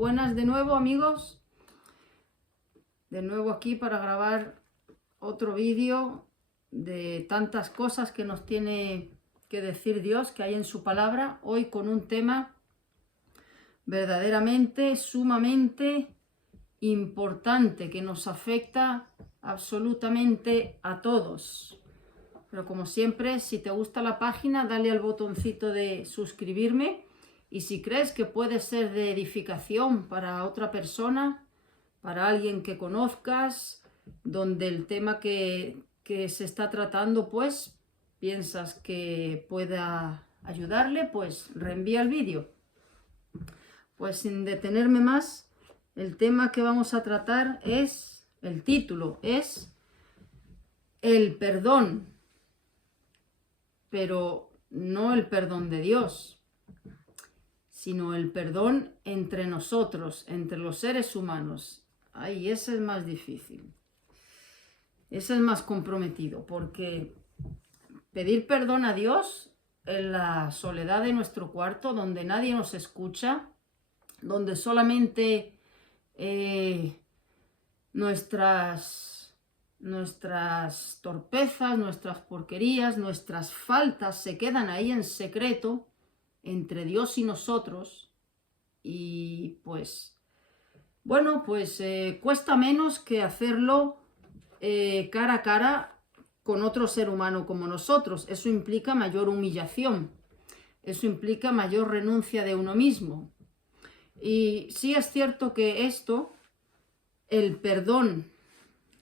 buenas de nuevo, amigos. De nuevo aquí para grabar otro vídeo de tantas cosas que nos tiene que decir Dios, que hay en su palabra. Hoy con un tema verdaderamente, sumamente importante, que nos afecta absolutamente a todos. Pero como siempre, si te gusta la página, dale al botoncito de suscribirme. Y si crees que puede ser de edificación para otra persona, para alguien que conozcas, donde el tema que se está tratando, pues, piensas que pueda ayudarle, pues reenvía el vídeo. Pues sin detenerme más, el tema que vamos a tratar es, el título es el perdón, pero no el perdón de Dios, sino el perdón entre nosotros, entre los seres humanos. Ay, ese es más difícil. Ese es más comprometido, porque pedir perdón a Dios en la soledad de nuestro cuarto, donde nadie nos escucha, donde solamente nuestras torpezas, nuestras porquerías, nuestras faltas se quedan ahí en secreto entre Dios y nosotros, y pues bueno, pues cuesta menos que hacerlo cara a cara con otro ser humano como nosotros. Eso implica mayor humillación, eso implica mayor renuncia de uno mismo. Y sí es cierto que esto, el perdón,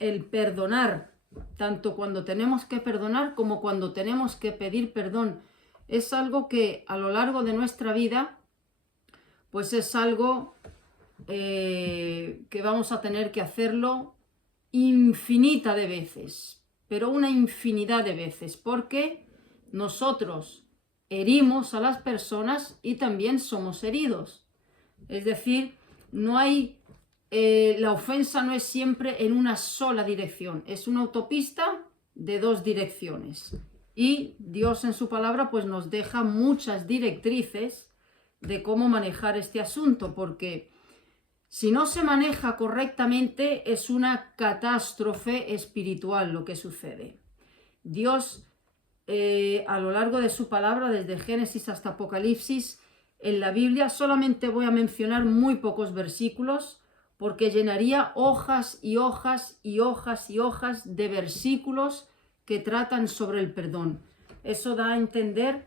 el perdonar, tanto cuando tenemos que perdonar como cuando tenemos que pedir perdón, es algo que a lo largo de nuestra vida, pues es algo que vamos a tener que hacerlo infinita de veces, pero una infinidad de veces, porque nosotros herimos a las personas y también somos heridos. Es decir, no hay, la ofensa no es siempre en una sola dirección, es una autopista de dos direcciones. Y Dios en su palabra pues nos deja muchas directrices de cómo manejar este asunto, porque si no se maneja correctamente es una catástrofe espiritual lo que sucede. Dios a lo largo de su palabra, desde Génesis hasta Apocalipsis, en la Biblia solamente voy a mencionar muy pocos versículos, porque llenaría hojas y hojas y hojas y hojas de versículos que tratan sobre el perdón. Eso da a entender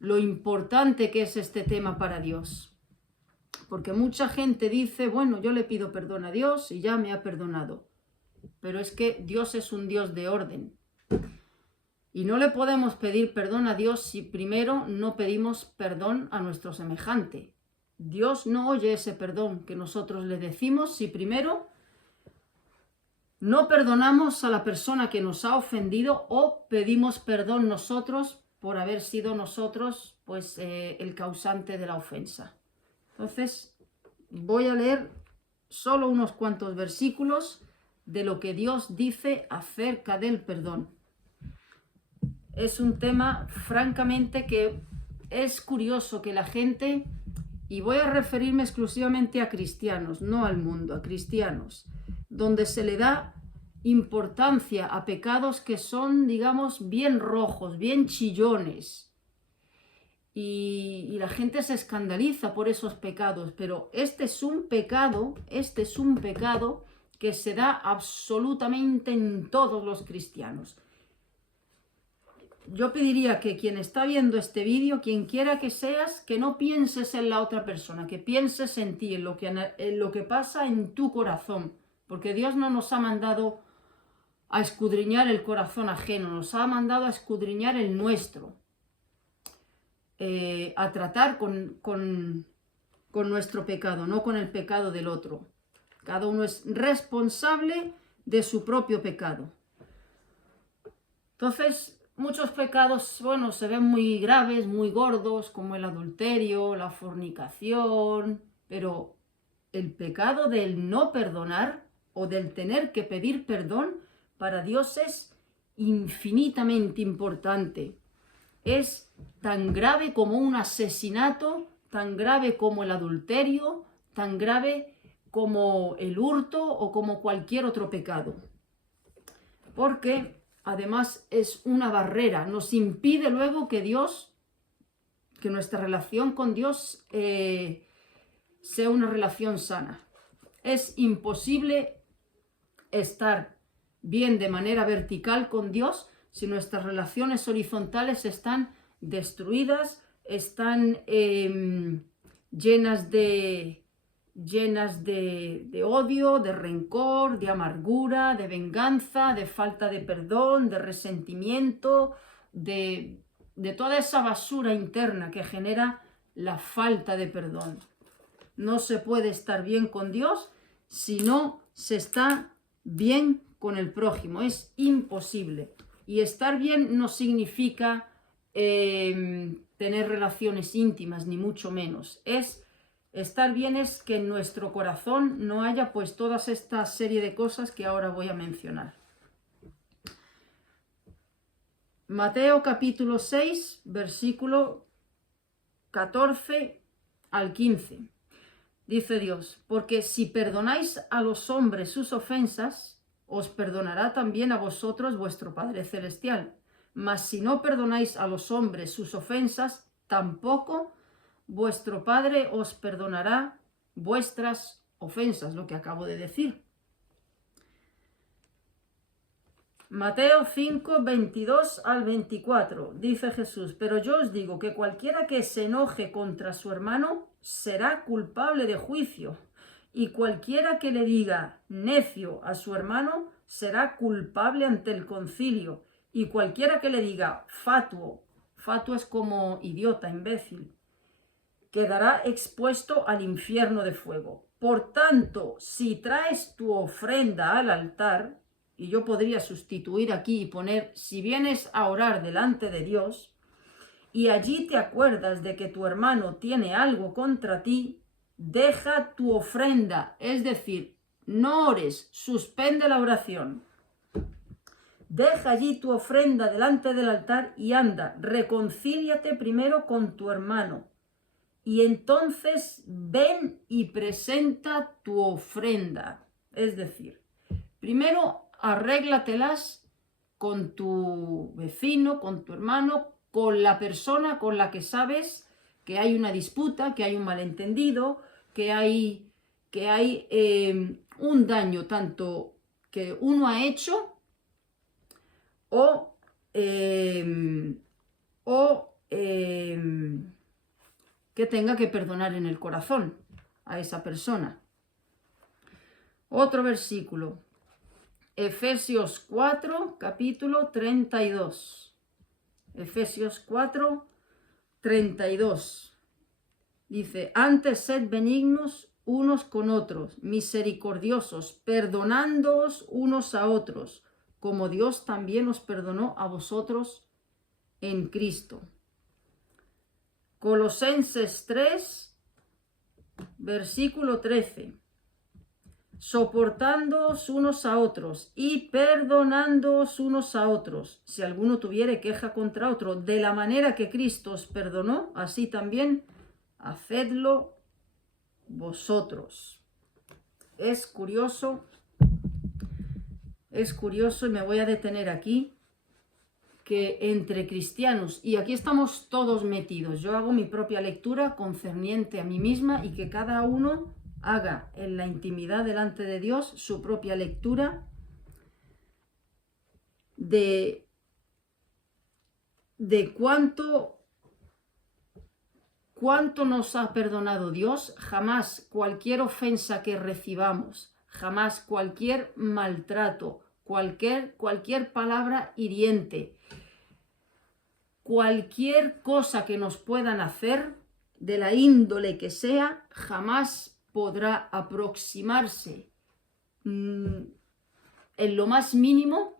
lo importante que es este tema para Dios. Porque mucha gente dice, bueno, yo le pido perdón a Dios y ya me ha perdonado. Pero es que Dios es un Dios de orden. Y no le podemos pedir perdón a Dios si primero no pedimos perdón a nuestro semejante. Dios no oye ese perdón que nosotros le decimos si primero no perdonamos a la persona que nos ha ofendido o pedimos perdón nosotros por haber sido nosotros pues el causante de la ofensa. Entonces voy a leer solo unos cuantos versículos de lo que Dios dice acerca del perdón. Es un tema francamente que es curioso que la gente, y voy a referirme exclusivamente a cristianos, no al mundo, a cristianos, donde se le da importancia a pecados que son, digamos, bien rojos, bien chillones, y la gente se escandaliza por esos pecados, pero este es un pecado que se da absolutamente en todos los cristianos. Yo pediría que quien está viendo este vídeo, quien quiera que seas, que no pienses en la otra persona, que pienses en ti, en lo que pasa en tu corazón, porque Dios no nos ha mandado a escudriñar el corazón ajeno, nos ha mandado a escudriñar el nuestro, a tratar con nuestro pecado, no con el pecado del otro. Cada uno es responsable de su propio pecado. Entonces, muchos pecados, bueno, se ven muy graves, muy gordos, como el adulterio, la fornicación, pero el pecado del no perdonar o del tener que pedir perdón para Dios es infinitamente importante. Es tan grave como un asesinato, tan grave como el adulterio, tan grave como el hurto o como cualquier otro pecado. Porque además es una barrera, nos impide luego que nuestra relación con Dios sea una relación sana. Es imposible estar bien de manera vertical con Dios si nuestras relaciones horizontales están destruidas, están llenas de odio, de rencor, de amargura, de venganza, de falta de perdón, de resentimiento, de toda esa basura interna que genera la falta de perdón. No se puede estar bien con Dios si no se está bien con el prójimo. Es imposible. Y estar bien no significa tener relaciones íntimas, ni mucho menos. Estar bien es que en nuestro corazón no haya pues todas esta serie de cosas que ahora voy a mencionar. Mateo capítulo 6, versículo 14 al 15. Dice Dios: porque si perdonáis a los hombres sus ofensas, os perdonará también a vosotros vuestro Padre Celestial. Mas si no perdonáis a los hombres sus ofensas, tampoco vuestro Padre os perdonará vuestras ofensas, lo que acabo de decir. Mateo 5, 22 al 24, dice Jesús: pero yo os digo que cualquiera que se enoje contra su hermano será culpable de juicio, y cualquiera que le diga necio a su hermano será culpable ante el concilio, y cualquiera que le diga fatuo es como idiota, imbécil, quedará expuesto al infierno de fuego. Por tanto, si traes tu ofrenda al altar, y yo podría sustituir aquí y poner: si vienes a orar delante de Dios, y allí te acuerdas de que tu hermano tiene algo contra ti, deja tu ofrenda, es decir, no ores, suspende la oración. Deja allí tu ofrenda delante del altar y anda, reconcíliate primero con tu hermano, y entonces ven y presenta tu ofrenda. Es decir, primero arréglatelas con tu vecino, con tu hermano, con la persona con la que sabes que hay una disputa, que hay un malentendido, que hay un daño tanto que uno ha hecho o que tenga que perdonar en el corazón a esa persona. Otro versículo, Efesios 4, capítulo 32. Efesios 4, 32. Dice: antes sed benignos unos con otros, misericordiosos, perdonándoos unos a otros, como Dios también os perdonó a vosotros en Cristo. Colosenses 3, versículo 13. Soportándoos unos a otros y perdonándoos unos a otros, si alguno tuviere queja contra otro, de la manera que Cristo os perdonó, así también hacedlo vosotros. Es curioso y me voy a detener aquí, que entre cristianos, y aquí estamos todos metidos, yo hago mi propia lectura concerniente a mí misma, y que cada uno haga en la intimidad delante de Dios su propia lectura de cuánto nos ha perdonado Dios. Jamás cualquier ofensa que recibamos, jamás cualquier maltrato, cualquier palabra hiriente, cualquier cosa que nos puedan hacer, de la índole que sea, jamás podrá aproximarse en lo más mínimo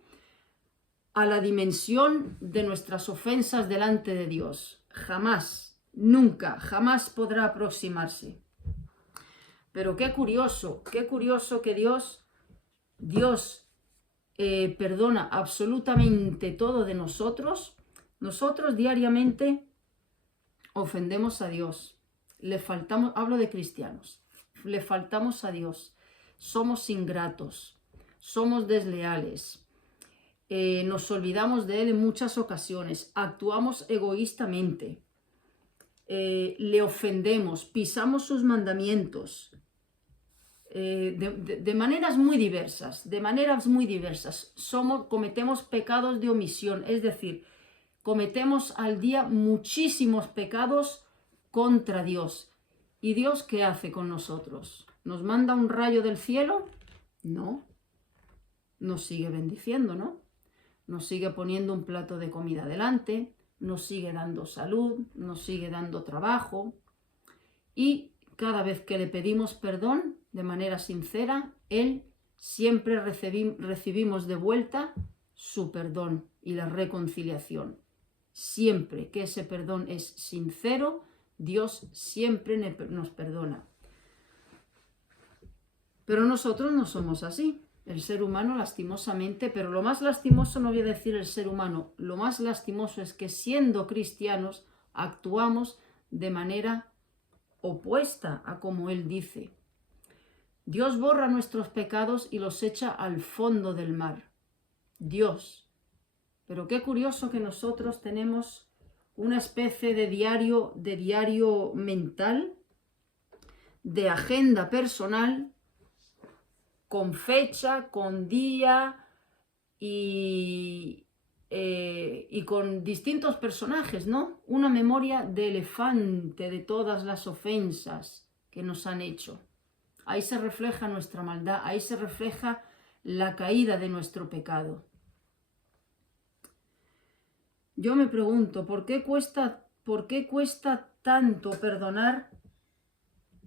a la dimensión de nuestras ofensas delante de Dios. Jamás, nunca, jamás podrá aproximarse. Pero qué curioso que Dios perdona absolutamente todo de nosotros. Nosotros diariamente ofendemos a Dios, le faltamos, hablo de cristianos, le faltamos a Dios, somos ingratos, somos desleales, nos olvidamos de Él en muchas ocasiones, actuamos egoístamente, le ofendemos, pisamos sus mandamientos, de maneras muy diversas, cometemos pecados de omisión, es decir, cometemos al día muchísimos pecados contra Dios. ¿Y Dios qué hace con nosotros? ¿Nos manda un rayo del cielo? No. Nos sigue bendiciendo, ¿no? Nos sigue poniendo un plato de comida delante, nos sigue dando salud, nos sigue dando trabajo. Y cada vez que le pedimos perdón de manera sincera, Él siempre recibimos de vuelta su perdón y la reconciliación. Siempre que ese perdón es sincero, Dios siempre nos perdona. Pero nosotros no somos así. El ser humano, lastimosamente, pero lo más lastimoso no voy a decir el ser humano, lo más lastimoso es que siendo cristianos actuamos de manera opuesta a como Él dice. Dios borra nuestros pecados y los echa al fondo del mar. Dios. Pero qué curioso que nosotros tenemos una especie de diario mental, de agenda personal, con fecha, con día y con distintos personajes, ¿no? Una memoria de elefante de todas las ofensas que nos han hecho. Ahí se refleja nuestra maldad, ahí se refleja la caída de nuestro pecado. Yo me pregunto, ¿por qué cuesta tanto perdonar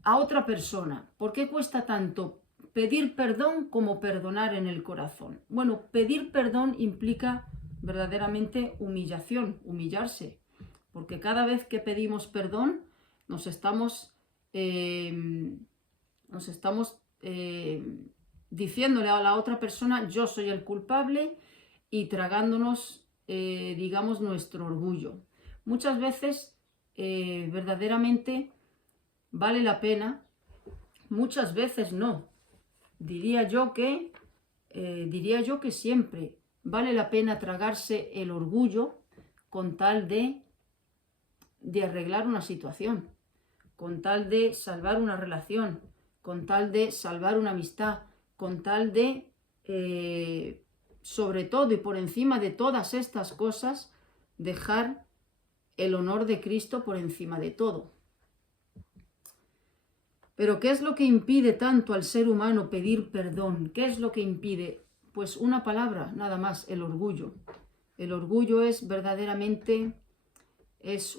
a otra persona? ¿Por qué cuesta tanto pedir perdón como perdonar en el corazón? Bueno, pedir perdón implica verdaderamente humillación, humillarse, porque cada vez que pedimos perdón nos estamos diciéndole a la otra persona, yo soy el culpable, y tragándonos, digamos, nuestro orgullo. Muchas veces verdaderamente vale la pena, muchas veces no. Diría yo que siempre vale la pena tragarse el orgullo con tal de arreglar una situación, con tal de salvar una relación, con tal de salvar una amistad, con tal de, sobre todo y por encima de todas estas cosas, dejar el honor de Cristo por encima de todo. Pero ¿qué es lo que impide tanto al ser humano pedir perdón? ¿Qué es lo que impide? Pues una palabra, nada más, el orgullo. El orgullo es verdaderamente, es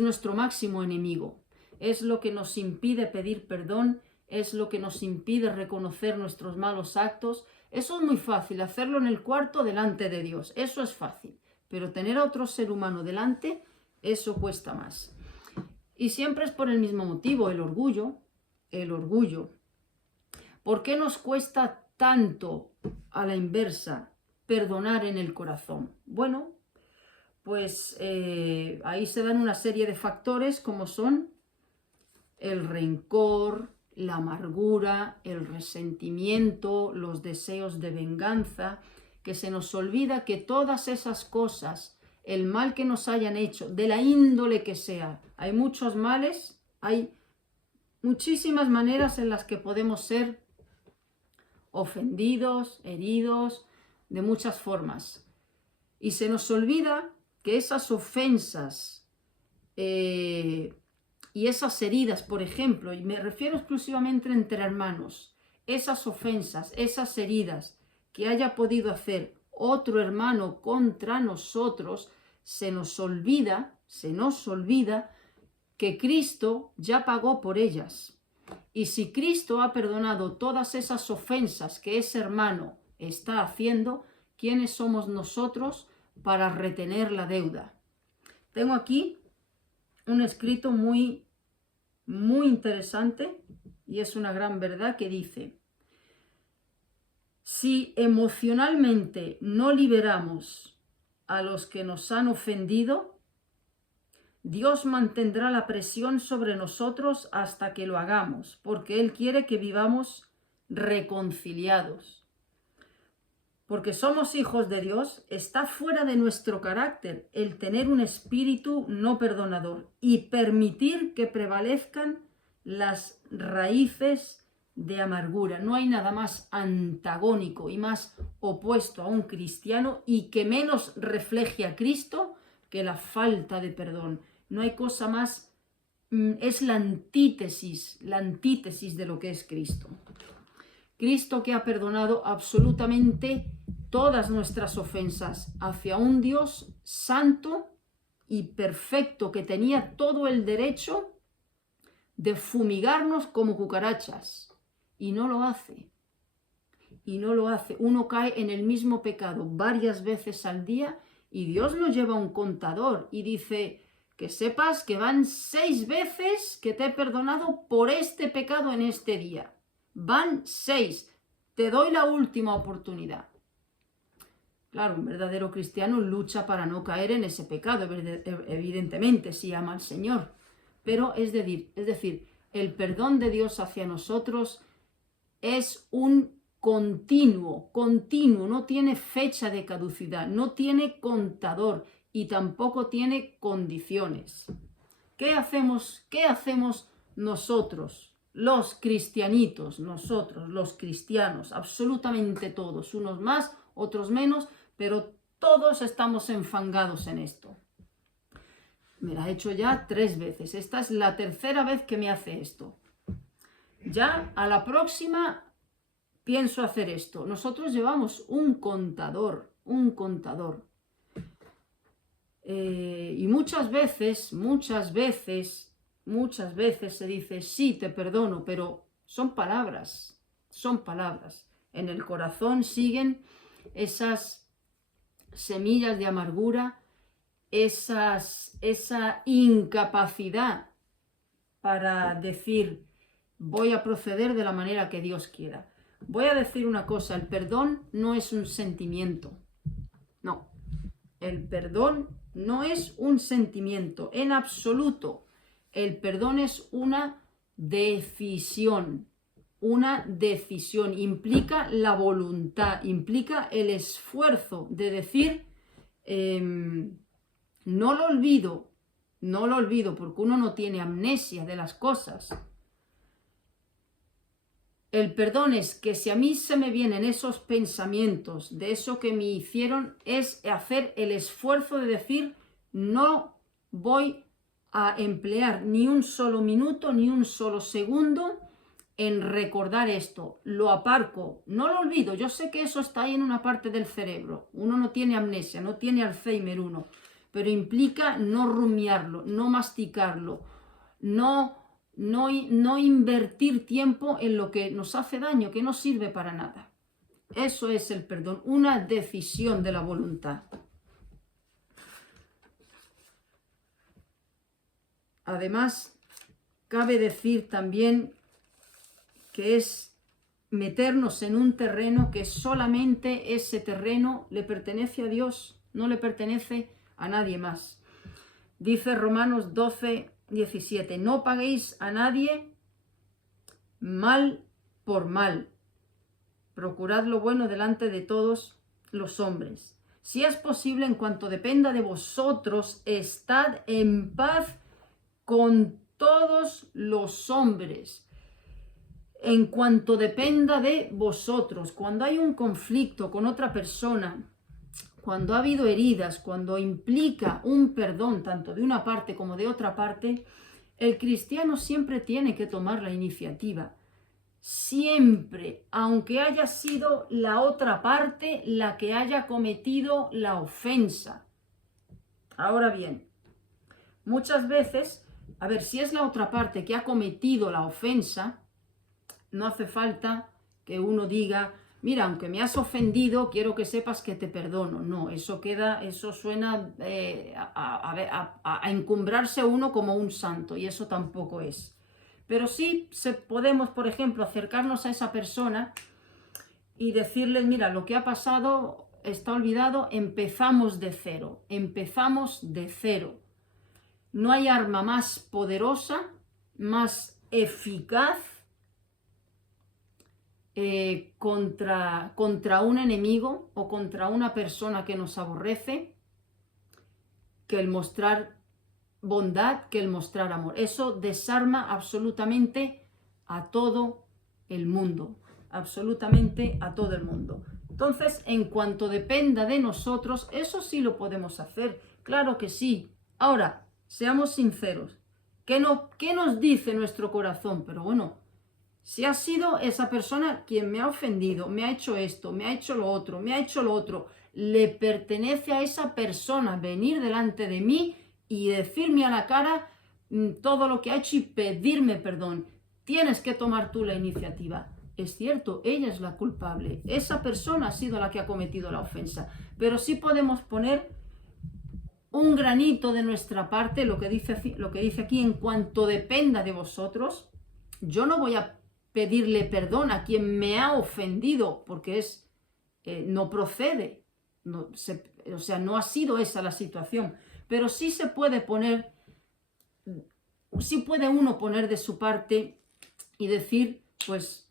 nuestro máximo enemigo. Es lo que nos impide pedir perdón, es lo que nos impide reconocer nuestros malos actos. Eso es muy fácil, hacerlo en el cuarto delante de Dios, eso es fácil. Pero tener a otro ser humano delante, eso cuesta más. Y siempre es por el mismo motivo, el orgullo. El orgullo. ¿Por qué nos cuesta tanto, a la inversa, perdonar en el corazón? Bueno, pues ahí se dan una serie de factores como son el rencor, la amargura, el resentimiento, los deseos de venganza, que se nos olvida que todas esas cosas, el mal que nos hayan hecho, de la índole que sea, hay muchos males, hay muchísimas maneras en las que podemos ser ofendidos, heridos, de muchas formas. Y se nos olvida que esas ofensas y esas heridas, por ejemplo, y me refiero exclusivamente entre hermanos, esas ofensas, esas heridas que haya podido hacer otro hermano contra nosotros, se nos olvida que Cristo ya pagó por ellas. Y si Cristo ha perdonado todas esas ofensas que ese hermano está haciendo, ¿quiénes somos nosotros para retener la deuda? Tengo aquí un escrito muy interesante y es una gran verdad que dice: si emocionalmente no liberamos a los que nos han ofendido, Dios mantendrá la presión sobre nosotros hasta que lo hagamos, porque Él quiere que vivamos reconciliados. Porque somos hijos de Dios, está fuera de nuestro carácter el tener un espíritu no perdonador y permitir que prevalezcan las raíces de amargura. No hay nada más antagónico y más opuesto a un cristiano y que menos refleje a Cristo que la falta de perdón. No hay cosa más, es la antítesis de lo que es Cristo. Cristo que ha perdonado absolutamente todas nuestras ofensas hacia un Dios santo y perfecto que tenía todo el derecho de fumigarnos como cucarachas. Y no lo hace. Y no lo hace. Uno cae en el mismo pecado varias veces al día y Dios lo lleva a un contador y dice que sepas que van 6 veces que te he perdonado por este pecado en este día. Van 6. Te doy la última oportunidad. Claro, un verdadero cristiano lucha para no caer en ese pecado, evidentemente, si ama al Señor. Pero es decir, el perdón de Dios hacia nosotros es un continuo, no tiene fecha de caducidad, no tiene contador y tampoco tiene condiciones. ¿Qué hacemos nosotros? Los cristianitos, nosotros, los cristianos, absolutamente todos, unos más, otros menos, pero todos estamos enfangados en esto. Me la he hecho ya 3 veces, esta es la 3ª vez que me hace esto. Ya a la próxima pienso hacer esto. Nosotros llevamos un contador. Y muchas veces se dice, sí, te perdono, pero son palabras. En el corazón siguen esas semillas de amargura, esa incapacidad para decir, voy a proceder de la manera que Dios quiera. Voy a decir una cosa, el perdón no es un sentimiento. No, el perdón no es un sentimiento, en absoluto. El perdón es una decisión. Implica la voluntad, implica el esfuerzo de decir, no lo olvido, porque uno no tiene amnesia de las cosas. El perdón es que si a mí se me vienen esos pensamientos de eso que me hicieron, es hacer el esfuerzo de decir, no voy a emplear ni un solo minuto, ni un solo segundo en recordar esto. Lo aparco, no lo olvido. Yo sé que eso está ahí en una parte del cerebro. Uno no tiene amnesia, no tiene Alzheimer uno, pero implica no rumiarlo, no masticarlo, no invertir tiempo en lo que nos hace daño, que no sirve para nada. Eso es el perdón, una decisión de la voluntad. Además, cabe decir también que es meternos en un terreno que solamente ese terreno le pertenece a Dios, no le pertenece a nadie más. Dice Romanos 12:17, no paguéis a nadie mal por mal. Procurad lo bueno delante de todos los hombres. Si es posible, en cuanto dependa de vosotros, estad en paz con todos los hombres. En cuanto dependa de vosotros, cuando hay un conflicto con otra persona, cuando ha habido heridas, cuando implica un perdón tanto de una parte como de otra parte, el cristiano siempre tiene que tomar la iniciativa. Siempre, aunque haya sido la otra parte la que haya cometido la ofensa. Ahora bien, muchas veces, si es la otra parte que ha cometido la ofensa, no hace falta que uno diga, mira, aunque me has ofendido, quiero que sepas que te perdono. No, eso suena a encumbrarse uno como un santo, y eso tampoco es. Pero sí podemos, por ejemplo, acercarnos a esa persona y decirles, mira, lo que ha pasado está olvidado, empezamos de cero. No hay arma más poderosa, más eficaz contra un enemigo o contra una persona que nos aborrece que el mostrar bondad, que el mostrar amor. Eso desarma absolutamente a todo el mundo, absolutamente a todo el mundo. Entonces, en cuanto dependa de nosotros, eso sí lo podemos hacer, claro que sí. Ahora, seamos sinceros, ¿qué nos dice nuestro corazón? Pero bueno, si ha sido esa persona quien me ha ofendido, me ha hecho esto, me ha hecho lo otro, me ha hecho lo otro, le pertenece a esa persona venir delante de mí y decirme a la cara todo lo que ha hecho y pedirme perdón. Tienes que tomar tú la iniciativa. Es cierto, ella es la culpable. Esa persona ha sido la que ha cometido la ofensa. Pero sí podemos poner un granito de nuestra parte, lo que dice aquí, en cuanto dependa de vosotros. Yo no voy a pedirle perdón a quien me ha ofendido, porque no procede. O sea, no ha sido esa la situación. Pero sí se puede poner, sí puede uno poner de su parte y decir, pues,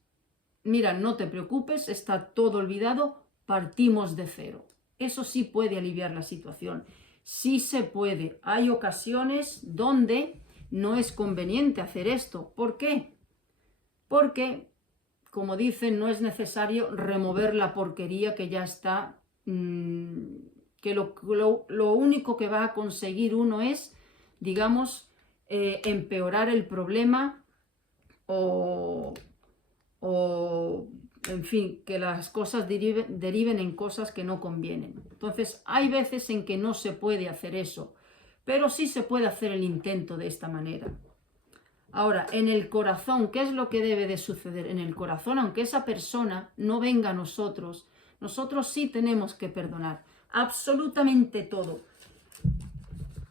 mira, no te preocupes, está todo olvidado, partimos de cero. Eso sí puede aliviar la situación. Sí se puede. Hay ocasiones donde no es conveniente hacer esto. ¿Por qué? Porque, como dicen, no es necesario remover la porquería que ya está, que lo único que va a conseguir uno es, digamos, empeorar el problema o, en fin, que las cosas deriven en cosas que no convienen. Entonces, hay veces en que no se puede hacer eso, pero sí se puede hacer el intento de esta manera. Ahora, en el corazón, ¿qué es lo que debe de suceder? En el corazón, aunque esa persona no venga a nosotros sí tenemos que perdonar absolutamente todo.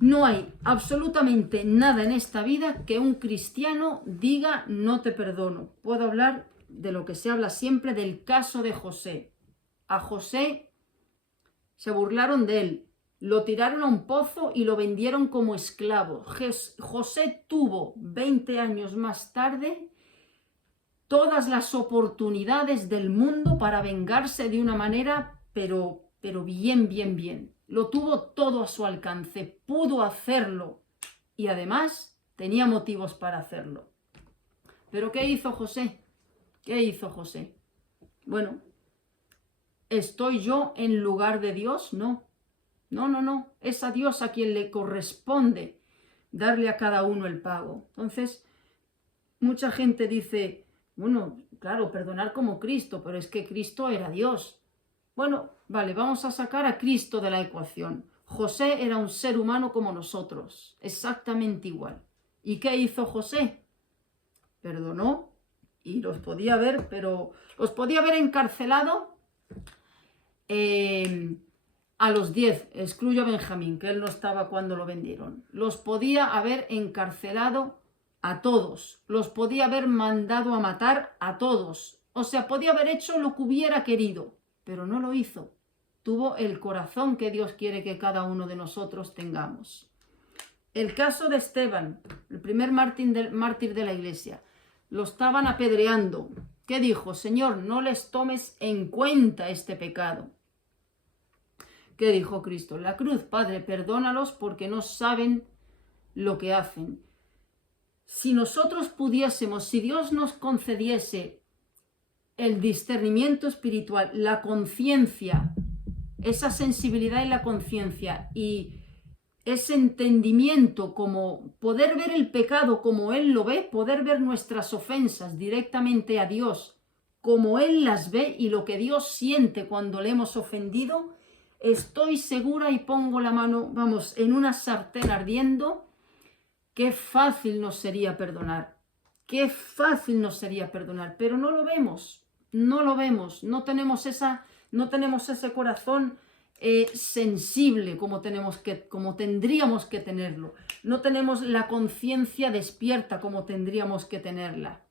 No hay absolutamente nada en esta vida que un cristiano diga no te perdono. Puedo hablar de lo que se habla siempre del caso de José. A José se burlaron de él, lo tiraron a un pozo y lo vendieron como esclavo. José tuvo 20 años más tarde todas las oportunidades del mundo para vengarse de una manera, pero bien. Lo tuvo todo a su alcance, pudo hacerlo y además tenía motivos para hacerlo. ¿Pero qué hizo José? ¿Qué hizo José? Bueno, ¿estoy yo en lugar de Dios? No. Es a Dios a quien le corresponde darle a cada uno el pago. Entonces, mucha gente dice, bueno, claro, perdonar como Cristo, pero es que Cristo era Dios. Bueno, vale, vamos a sacar a Cristo de la ecuación. José era un ser humano como nosotros, exactamente igual. ¿Y qué hizo José? Perdonó y los podía haber, pero los podía haber encarcelado a los 10, excluyo a Benjamín, que él no estaba cuando lo vendieron. Los podía haber encarcelado a todos, los podía haber mandado a matar a todos. O sea, podía haber hecho lo que hubiera querido, pero no lo hizo. Tuvo el corazón que Dios quiere que cada uno de nosotros tengamos. El caso de Esteban, el primer mártir de la iglesia, lo estaban apedreando. ¿Qué dijo? Señor, no les tomes en cuenta este pecado. ¿Qué dijo Cristo? En la cruz, Padre, perdónalos porque no saben lo que hacen. Si nosotros pudiésemos, si Dios nos concediese el discernimiento espiritual, la conciencia, esa sensibilidad en la conciencia y ese entendimiento, como poder ver el pecado como Él lo ve, poder ver nuestras ofensas directamente a Dios como Él las ve y lo que Dios siente cuando le hemos ofendido, estoy segura y pongo la mano, vamos, en una sartén ardiendo, qué fácil nos sería perdonar, qué fácil nos sería perdonar, pero no lo vemos, no tenemos ese corazón sensible como tendríamos que tenerlo, no tenemos la conciencia despierta como tendríamos que tenerla.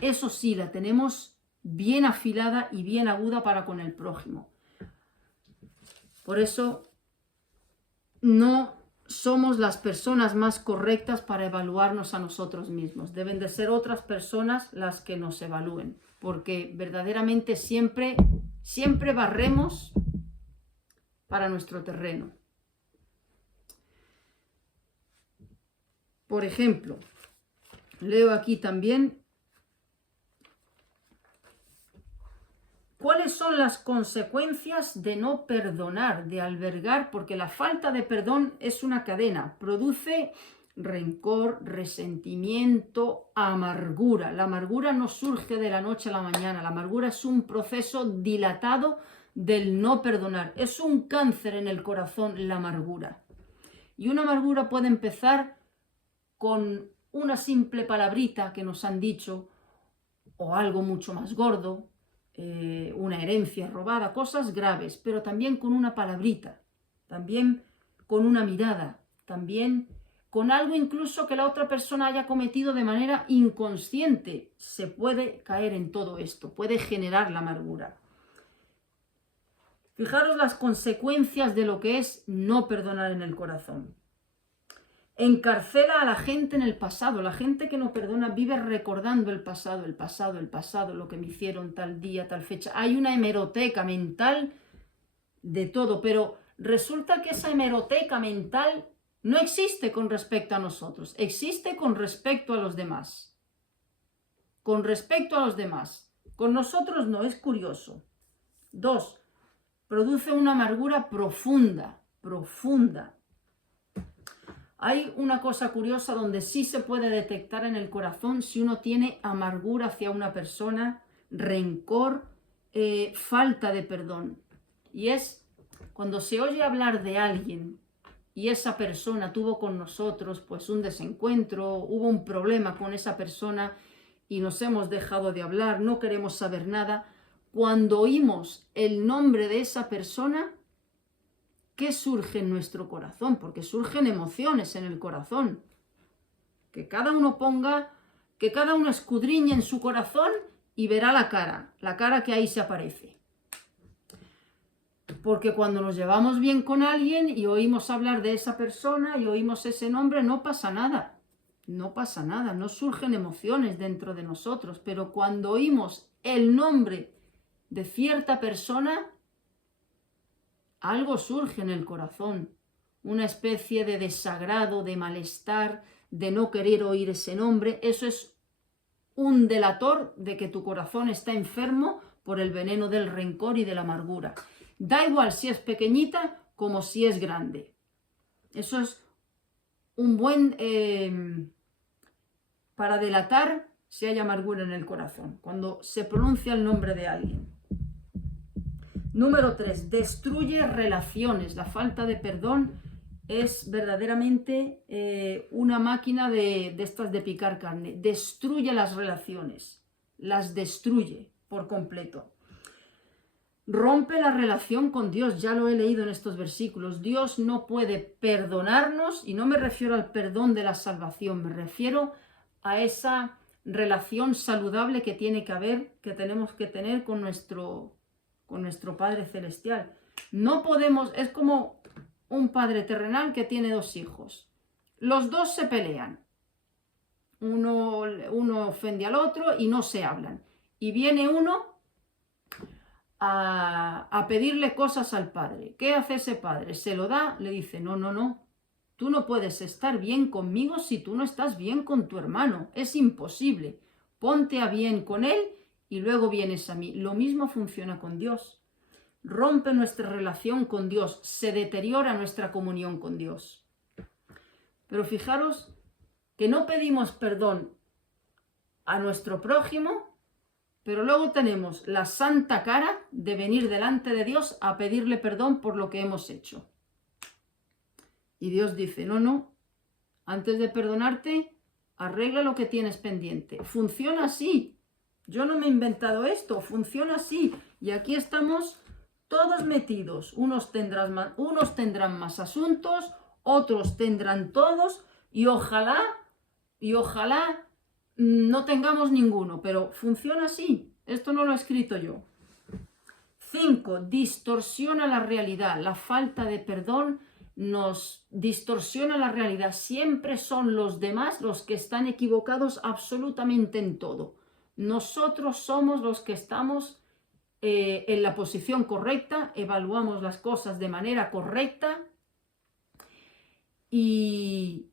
Eso sí, la tenemos bien afilada y bien aguda para con el prójimo. Por eso no somos las personas más correctas para evaluarnos a nosotros mismos. Deben de ser otras personas las que nos evalúen, porque verdaderamente siempre barremos para nuestro terreno. Por ejemplo, leo aquí también cuáles son las consecuencias de no perdonar, de albergar, porque la falta de perdón es una cadena, produce rencor, resentimiento, amargura. La amargura no surge de la noche a la mañana, la amargura es un proceso dilatado del no perdonar, es un cáncer en el corazón la amargura. Y una amargura puede empezar con una simple palabrita que nos han dicho, o algo mucho más gordo, una herencia robada, cosas graves, pero también con una palabrita, también con una mirada, también con algo incluso que la otra persona haya cometido de manera inconsciente. Se puede caer en todo esto, puede generar la amargura. Fijaros las consecuencias de lo que es no perdonar en el corazón. Encarcela a la gente en el pasado. La gente que no perdona vive recordando el pasado, lo que me hicieron tal día, tal fecha. Hay una hemeroteca mental de todo, pero resulta que esa hemeroteca mental no existe con respecto a nosotros, existe con respecto a los demás. Con respecto a los demás. Con nosotros no, es curioso. 2. Produce una amargura profunda. Hay una cosa curiosa donde sí se puede detectar en el corazón si uno tiene amargura hacia una persona, rencor, falta de perdón. Y es cuando se oye hablar de alguien y esa persona tuvo con nosotros pues un desencuentro, hubo un problema con esa persona y nos hemos dejado de hablar, no queremos saber nada. Cuando oímos el nombre de esa persona, ¿qué surge en nuestro corazón? Porque surgen emociones en el corazón. Que cada uno escudriñe en su corazón y verá la cara que ahí se aparece. Porque cuando nos llevamos bien con alguien y oímos hablar de esa persona y oímos ese nombre, no pasa nada. No pasa nada, no surgen emociones dentro de nosotros. Pero cuando oímos el nombre de cierta persona, algo surge en el corazón, una especie de desagrado, de malestar, de no querer oír ese nombre. Eso es un delator de que tu corazón está enfermo por el veneno del rencor y de la amargura. Da igual si es pequeñita como si es grande. Eso es un buen para delatar si hay amargura en el corazón, cuando se pronuncia el nombre de alguien. Número 3, destruye relaciones. La falta de perdón es verdaderamente una máquina de estas de picar carne. Destruye las relaciones, las destruye por completo. Rompe la relación con Dios, ya lo he leído en estos versículos. Dios no puede perdonarnos, y no me refiero al perdón de la salvación, me refiero a esa relación saludable que tiene que haber, que tenemos que tener con nuestro Padre Celestial. No podemos, es como un padre terrenal que tiene 2 hijos. Los 2 se pelean. Uno ofende al otro y no se hablan. Y viene uno a pedirle cosas al padre. ¿Qué hace ese padre? Se lo da, le dice, no. Tú no puedes estar bien conmigo si tú no estás bien con tu hermano. Es imposible. Ponte a bien con él y luego vienes a mí. Lo mismo funciona con Dios. Rompe nuestra relación con Dios, se deteriora nuestra comunión con Dios. Pero fijaros que no pedimos perdón a nuestro prójimo, pero luego tenemos la santa cara de venir delante de Dios a pedirle perdón por lo que hemos hecho. Y Dios dice, no, antes de perdonarte, arregla lo que tienes pendiente. Funciona así. Yo no me he inventado esto, funciona así. Y aquí estamos todos metidos. Unos tendrán más asuntos, otros tendrán todos, y ojalá no tengamos ninguno, pero funciona así. Esto no lo he escrito yo. 5. Distorsiona la realidad. La falta de perdón nos distorsiona la realidad. Siempre son los demás los que están equivocados absolutamente en todo. Nosotros somos los que estamos en la posición correcta, evaluamos las cosas de manera correcta y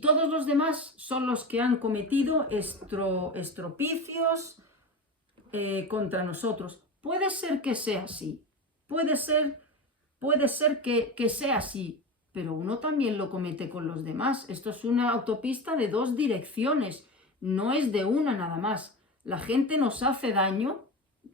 todos los demás son los que han cometido estropicios contra nosotros. Puede ser que sea así, puede ser que sea así, pero uno también lo comete con los demás. Esto es una autopista de dos direcciones, no es de una nada más. La gente nos hace daño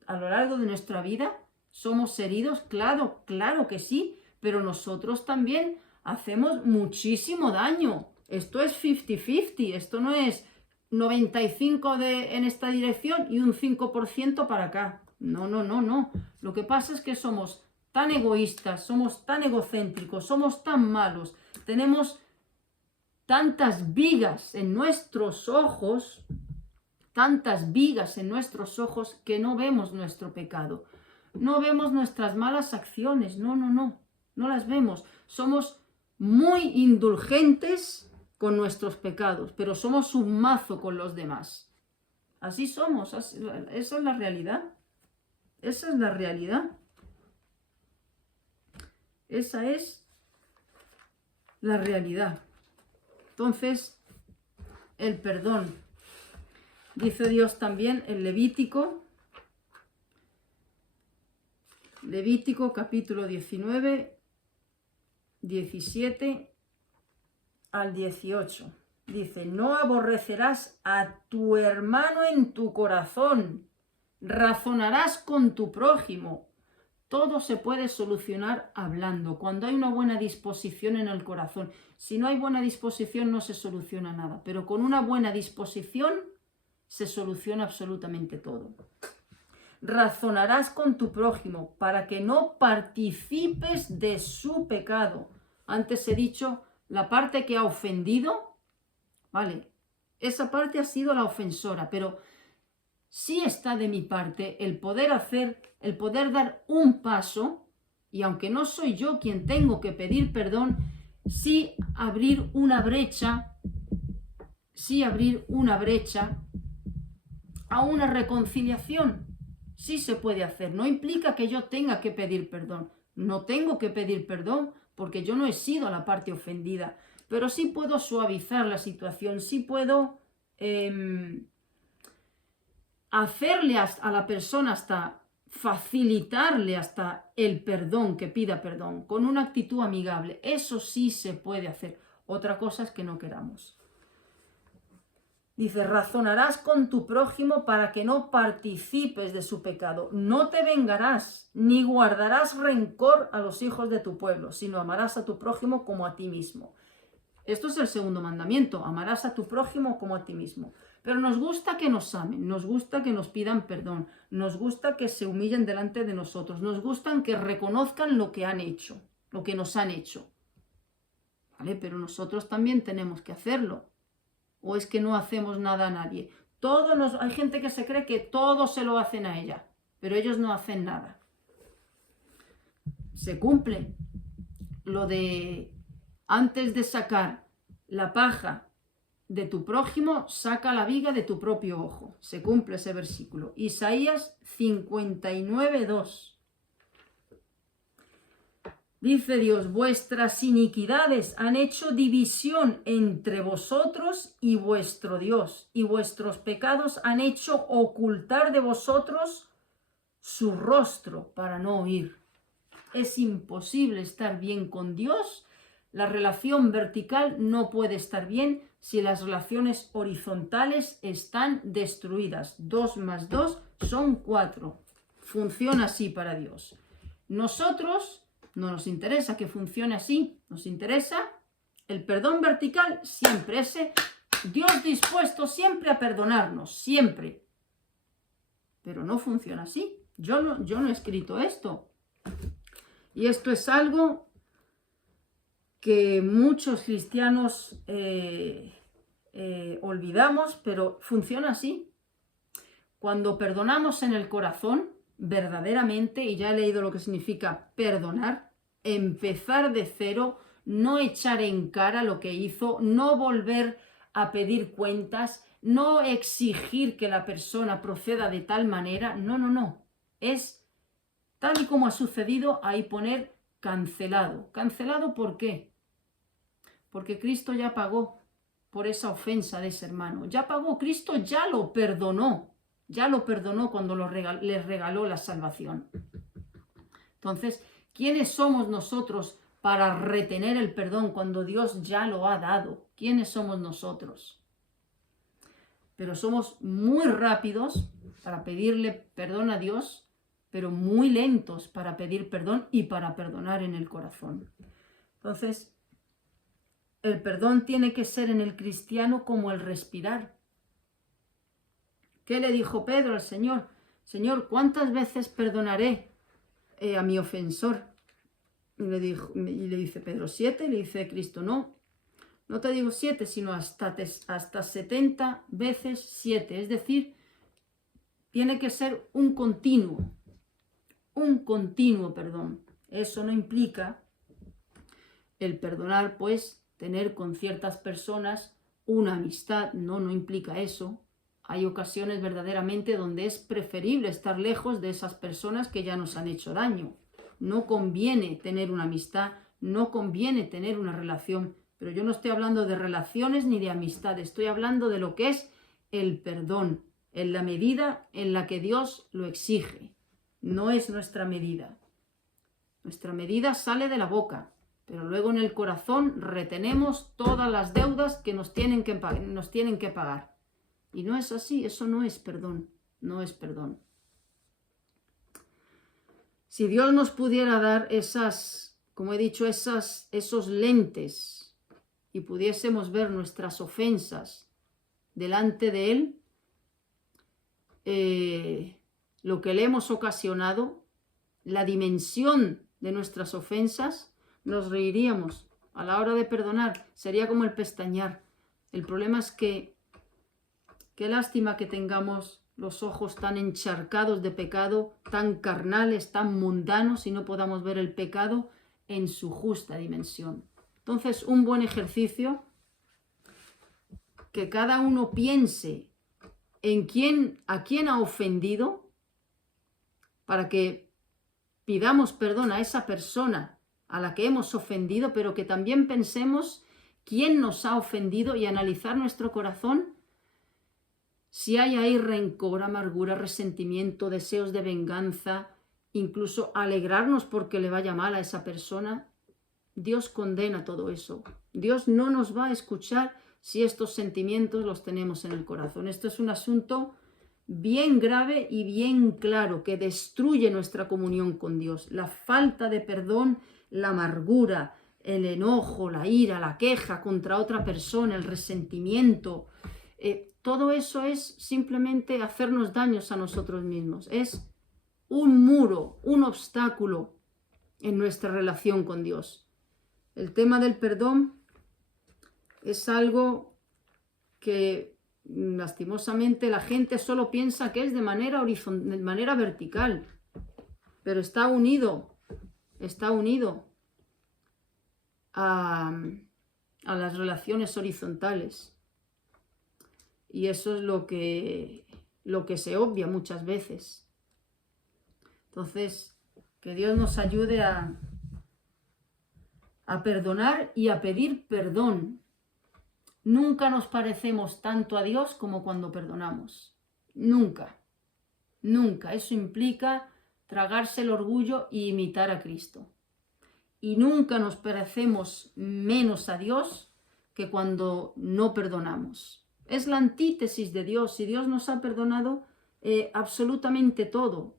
a lo largo de nuestra vida, somos heridos, claro que sí, pero nosotros también hacemos muchísimo daño. Esto es 50-50, esto no es 95 en esta dirección y un 5% para acá. No. Lo que pasa es que somos tan egoístas, somos tan egocéntricos, somos tan malos, tenemos tantas vigas en nuestros ojos, que no vemos nuestro pecado, no vemos nuestras malas acciones, no las vemos. Somos muy indulgentes con nuestros pecados, pero somos un mazo con los demás. Así somos, esa es la realidad. Esa es la realidad. Esa es la realidad. Entonces, el perdón. Dice Dios también en Levítico capítulo 19, 17 al 18. Dice, no aborrecerás a tu hermano en tu corazón, razonarás con tu prójimo. Todo se puede solucionar hablando, cuando hay una buena disposición en el corazón. Si no hay buena disposición no se soluciona nada, pero con una buena disposición se soluciona absolutamente todo. Razonarás con tu prójimo para que no participes de su pecado. Antes he dicho la parte que ha ofendido, ¿vale? Esa parte ha sido la ofensora, pero sí está de mi parte el poder dar un paso, y aunque no soy yo quien tengo que pedir perdón, sí abrir una brecha a una reconciliación. Sí se puede hacer. No implica que yo tenga que pedir perdón. No tengo que pedir perdón porque yo no he sido la parte ofendida. Pero sí puedo suavizar la situación. Sí puedo hacerle a la persona facilitarle hasta el perdón, que pida perdón, con una actitud amigable. Eso sí se puede hacer. Otra cosa es que no queramos. Dice, razonarás con tu prójimo para que no participes de su pecado. No te vengarás, ni guardarás rencor a los hijos de tu pueblo, sino amarás a tu prójimo como a ti mismo. Esto es el segundo mandamiento, amarás a tu prójimo como a ti mismo. Pero nos gusta que nos amen, nos gusta que nos pidan perdón, nos gusta que se humillen delante de nosotros, nos gusta que reconozcan lo que han hecho, lo que nos han hecho. ¿Vale? Pero nosotros también tenemos que hacerlo. ¿O es que no hacemos nada a nadie? Hay gente que se cree que todo se lo hacen a ella, pero ellos no hacen nada. Se cumple lo de antes de sacar la paja de tu prójimo, saca la viga de tu propio ojo. Se cumple ese versículo. Isaías 59:2. Dice Dios, vuestras iniquidades han hecho división entre vosotros y vuestro Dios, y vuestros pecados han hecho ocultar de vosotros su rostro para no oír. Es imposible estar bien con Dios. La relación vertical no puede estar bien si las relaciones horizontales están destruidas. 2 más 2 son 4. Funciona así para Dios. Nosotros no nos interesa que funcione así, nos interesa el perdón vertical siempre, ese Dios dispuesto siempre a perdonarnos, siempre. Pero no funciona así. Yo no he escrito esto. Y esto es algo que muchos cristianos olvidamos, pero funciona así. Cuando perdonamos en el corazón, verdaderamente, y ya he leído lo que significa perdonar, empezar de cero, no echar en cara lo que hizo, no volver a pedir cuentas, no exigir que la persona proceda de tal manera. No, no, no. Es tal y como ha sucedido, ahí poner cancelado. ¿Cancelado por qué? Porque Cristo ya pagó por esa ofensa de ese hermano. Ya pagó, Cristo ya lo perdonó. Ya lo perdonó cuando les regaló la salvación. Entonces, ¿quiénes somos nosotros para retener el perdón cuando Dios ya lo ha dado? ¿Quiénes somos nosotros? Pero somos muy rápidos para pedirle perdón a Dios, pero muy lentos para pedir perdón y para perdonar en el corazón. Entonces, el perdón tiene que ser en el cristiano como el respirar. ¿Qué le dijo Pedro al Señor? Señor, ¿cuántas veces perdonaré a mi ofensor? Y le dice Pedro, 7, le dice Cristo, no te digo 7, sino hasta 70 veces 7. Es decir, tiene que ser un continuo perdón. Eso no implica el perdonar, pues, tener con ciertas personas una amistad. No implica eso. Hay ocasiones verdaderamente donde es preferible estar lejos de esas personas que ya nos han hecho daño. No conviene tener una amistad, no conviene tener una relación, pero yo no estoy hablando de relaciones ni de amistad, estoy hablando de lo que es el perdón, en la medida en la que Dios lo exige. No es nuestra medida. Nuestra medida sale de la boca, pero luego en el corazón retenemos todas las deudas que nos tienen que pagar. Y no es así, eso no es perdón, no es perdón. Si Dios nos pudiera dar esas, como he dicho, esos lentes y pudiésemos ver nuestras ofensas delante de Él, lo que le hemos ocasionado, la dimensión de nuestras ofensas, nos reiríamos. A la hora de perdonar sería como el pestañear. El problema es que qué lástima que tengamos los ojos tan encharcados de pecado, tan carnales, tan mundanos, y no podamos ver el pecado en su justa dimensión. Entonces, un buen ejercicio, que cada uno piense a quién ha ofendido, para que pidamos perdón a esa persona a la que hemos ofendido, pero que también pensemos quién nos ha ofendido y analizar nuestro corazón. Si hay ahí rencor, amargura, resentimiento, deseos de venganza, incluso alegrarnos porque le vaya mal a esa persona, Dios condena todo eso. Dios no nos va a escuchar si estos sentimientos los tenemos en el corazón. Esto es un asunto bien grave y bien claro que destruye nuestra comunión con Dios. La falta de perdón, la amargura, el enojo, la ira, la queja contra otra persona, el resentimiento, todo eso es simplemente hacernos daños a nosotros mismos. Es un muro, un obstáculo en nuestra relación con Dios. El tema del perdón es algo que lastimosamente la gente solo piensa que es de manera vertical, pero está unido a las relaciones horizontales. Y eso es lo que se obvia muchas veces. Entonces, que Dios nos ayude a perdonar y a pedir perdón. Nunca nos parecemos tanto a Dios como cuando perdonamos. Nunca. Nunca. Eso implica tragarse el orgullo y imitar a Cristo. Y nunca nos parecemos menos a Dios que cuando no perdonamos. Es la antítesis de Dios. Y Dios nos ha perdonado absolutamente todo.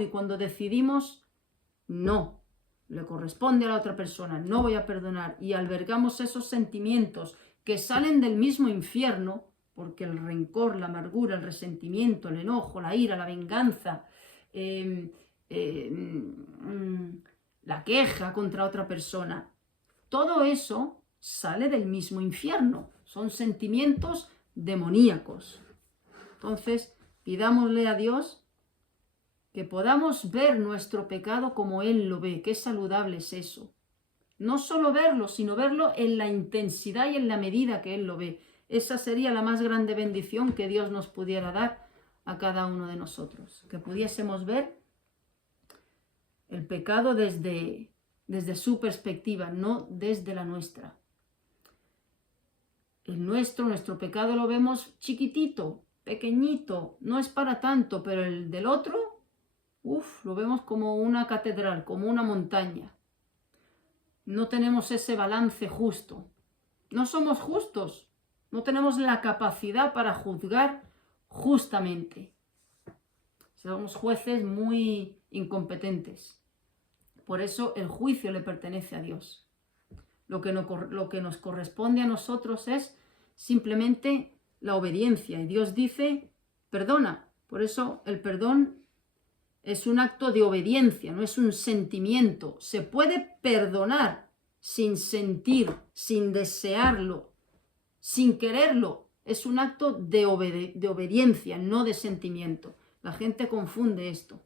Y cuando decidimos, no, le corresponde a la otra persona, no voy a perdonar, y albergamos esos sentimientos que salen del mismo infierno, porque el rencor, la amargura, el resentimiento, el enojo, la ira, la venganza, la queja contra otra persona, todo eso sale del mismo infierno. Son sentimientos demoníacos. Entonces, pidámosle a Dios que podamos ver nuestro pecado como Él lo ve. Qué saludable es eso. No solo verlo, sino verlo en la intensidad y en la medida que Él lo ve. Esa sería la más grande bendición que Dios nos pudiera dar a cada uno de nosotros. Que pudiésemos ver el pecado desde su perspectiva, no desde la nuestra. Nuestro pecado lo vemos chiquitito, pequeñito, no es para tanto, pero el del otro, lo vemos como una catedral, como una montaña. No tenemos ese balance justo. No somos justos, no tenemos la capacidad para juzgar justamente. Somos jueces muy incompetentes. Por eso el juicio le pertenece a Dios. Lo que nos corresponde a nosotros es simplemente la obediencia. Y Dios dice, perdona. Por eso el perdón es un acto de obediencia, no es un sentimiento. Se puede perdonar sin sentir, sin desearlo, sin quererlo. Es un acto de obediencia, no de sentimiento. La gente confunde esto.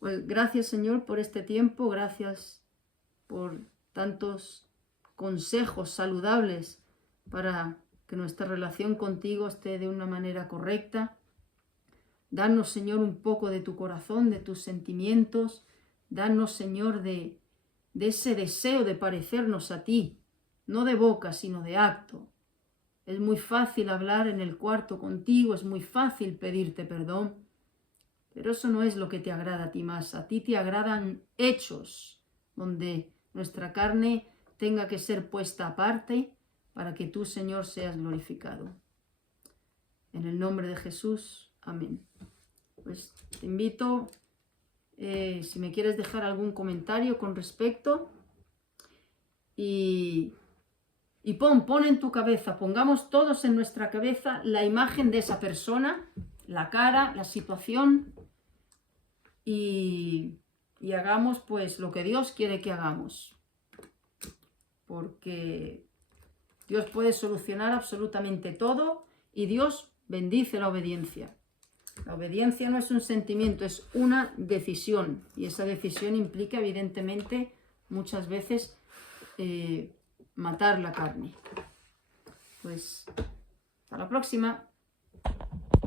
Pues gracias, Señor, por este tiempo. Gracias por tantos consejos saludables para que nuestra relación contigo esté de una manera correcta. Danos, Señor, un poco de tu corazón, de tus sentimientos. Danos, Señor, de ese deseo de parecernos a ti, no de boca, sino de acto. Es muy fácil hablar en el cuarto contigo, es muy fácil pedirte perdón, pero eso no es lo que te agrada a ti más. A ti te agradan hechos, donde nuestra carne tenga que ser puesta aparte para que tú, Señor, seas glorificado. En el nombre de Jesús, amén. Pues te invito, si me quieres dejar algún comentario con respecto, y pon en tu cabeza, pongamos todos en nuestra cabeza la imagen de esa persona, la cara, la situación, y hagamos pues lo que Dios quiere que hagamos, porque Dios puede solucionar absolutamente todo y Dios bendice la obediencia. La obediencia no es un sentimiento, es una decisión, y esa decisión implica evidentemente muchas veces matar la carne. Pues hasta la próxima.